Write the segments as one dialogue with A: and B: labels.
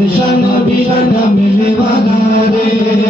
A: Krishna Bhiranda Mele Vadare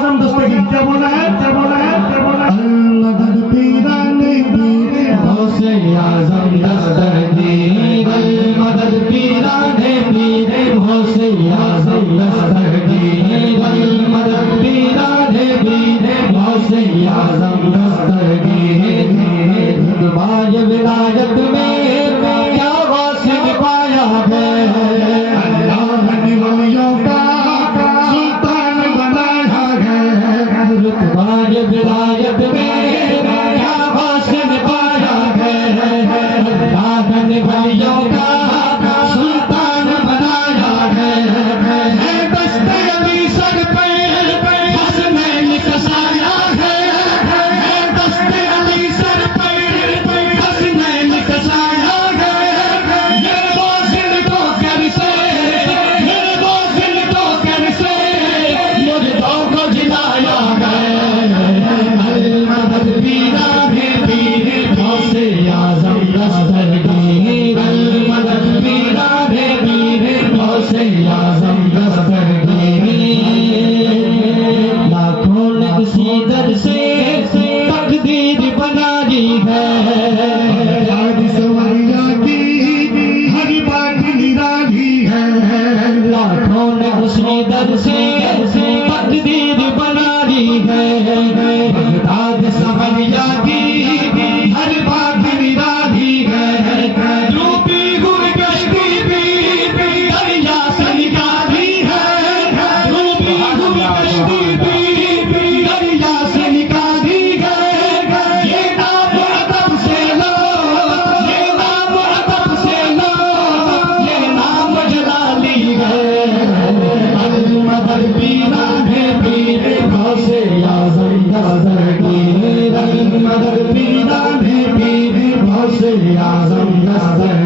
A: आज़म दस्तगी। क्या बोला है? क्या बोला है? क्या बोला है?
B: मदद पीरा ने पीरे हौसले आज़म दस्तगी। मदद पीरा ने पीरे आज़म दस्तगी। मदद पीरा ने पीरे हौसले आज़म दस्तगी। विलायत में क्या वासिल पाया है?
A: दर्शे मदर पीरा है पीरे घोसे आज़म नज़र